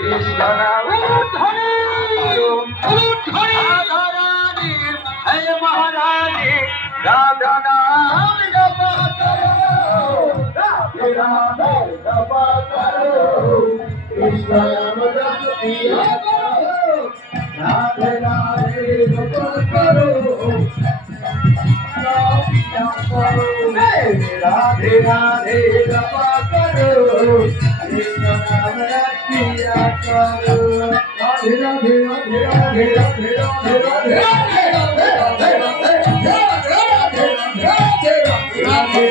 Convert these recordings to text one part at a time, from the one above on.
কৃষ্ণ নাম ধরে রাধা রানী হে মহারানী রাধা নাম জপ করো রাধে রাধে জপ করো কৃষ্ণ নাম জপিয়া করো রাধে রাধে জপ করো राधे राधे जपा करो कृष्ण नाम रखिया करो राधे राधे राधे राधे राधे राधे राधे राधे राधे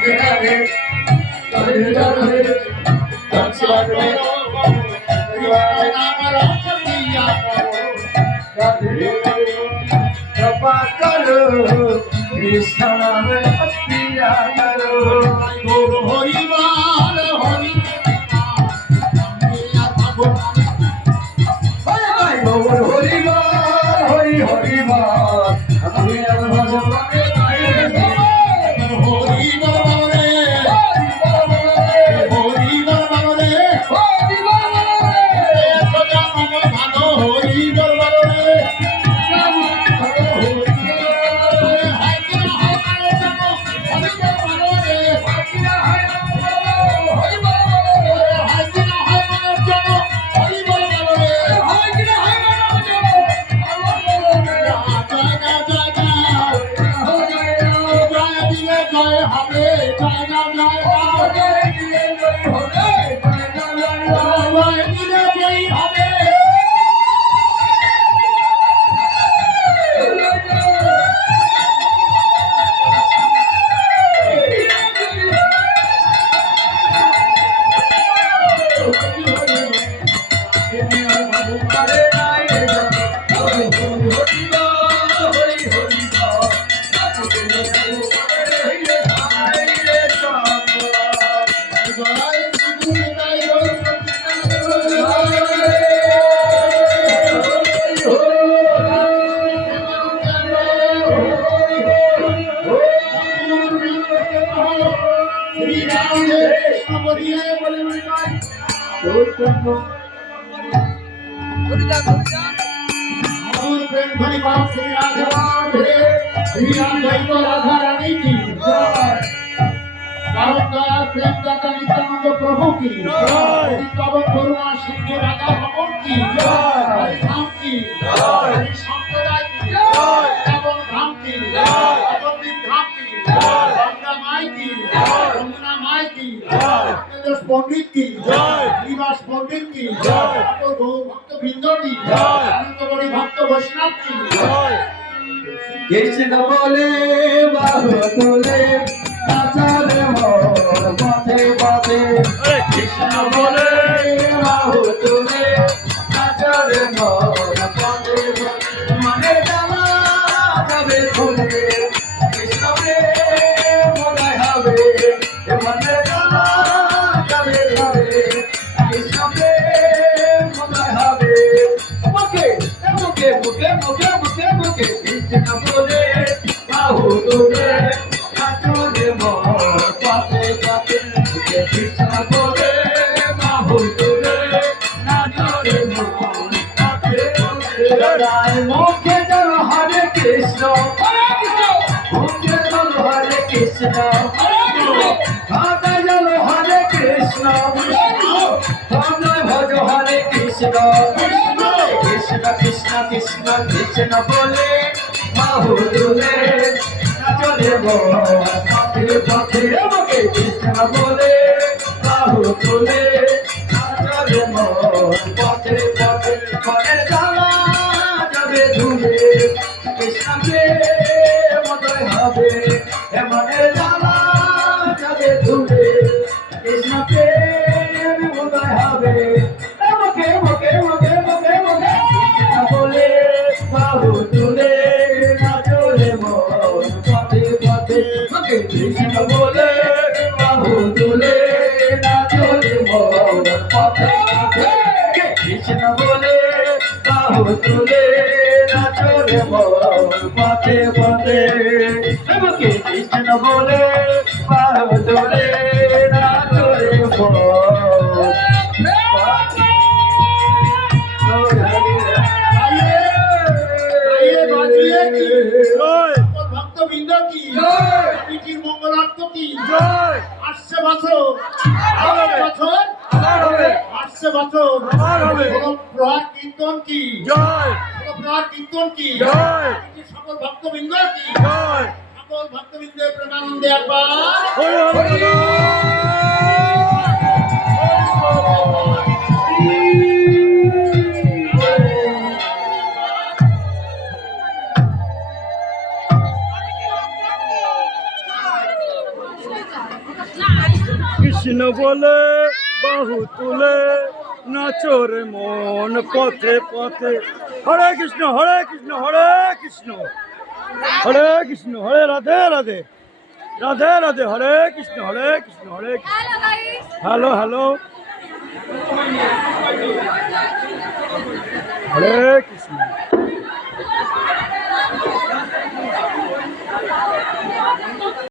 राधे राधे राधे जपा करो कृष्ण नाम रखिया करो हरि बाल हरि हरि बाल हरि हरि बाल हरि प्रभु की करुणा सिंह राधा भवन की धाम की संप्रदाय की धाम की धाम की गंगा माई की यमुना माई की पंडित की निवास पंडित की भक्त वृंद की अनंतबड़ी भक्त वैष्णव की कृष्ण बोले बाहु तोले नाचारे मोर पथे पथे कृष्ण बोले बाहु तोले नाचारे मोर पथे मने जाना जाबे फुले कृष्ण रे मोगाय हबे मने जाना जाबे फुले कृष्ण रे मोगाय हबे मुके मुके मुके मुके मुके मुके कृष्ण बोले बाहु तोले नाचारे मोर पथे पथे कृष्ण बोले बाहु तोले नाचारे मोर पथे पथे मुखे जल हरे कृष्ण मुखे जल हरे कृष्ण हृदय जल हरे कृष्ण हृदय भज हरे कृष्ण कृष्ण कृष्ण कृष्ण कृष्ण बोले बाहु तोले नाचारे मोर पथे पथे कृष्ण बोले बाहु तोले नाचारे मोर पथे पथे मने जाला जाबे धुले कृष्ण के मदय हबे मने जाला जाबे धुले कृष्ण के मदय हबे मुके मुके मुके मुके मुके कृष्ण बोले बाहु तोले नाचारे मोर पथे पथे कृष्ण बोले बाहु तोले नाचारे मोर पथे पथे कृष्ण बोले बाहु तोले नाचारे मोर पथे पथे कृष्ण बोले बाहु तोले नाचारे मोर জয় আসছে বছর, আসছে বছর, আমার হবে আসছে বছর। আমার হবে ষোলো প্রহার কীর্তন কি? জয় ষোলো প্রহার কীর্তন কি? জয় সকল ভক্তবৃন্দ কি? জয় সকল ভক্তবৃন্দের প্রেমানন্দে একবার হরে হরে কৃষ্ণ বলে বাহু তুলে নাচোর মন পথে পথে হরে কৃষ্ণ হরে কৃষ্ণ হরে কৃষ্ণ হরে কৃষ্ণ হরে রাধে রাধে রাধে রাধে হরে কৃষ্ণ হরে কৃষ্ণ হরে হ্যালো হ্যালো হরে কৃষ্ণ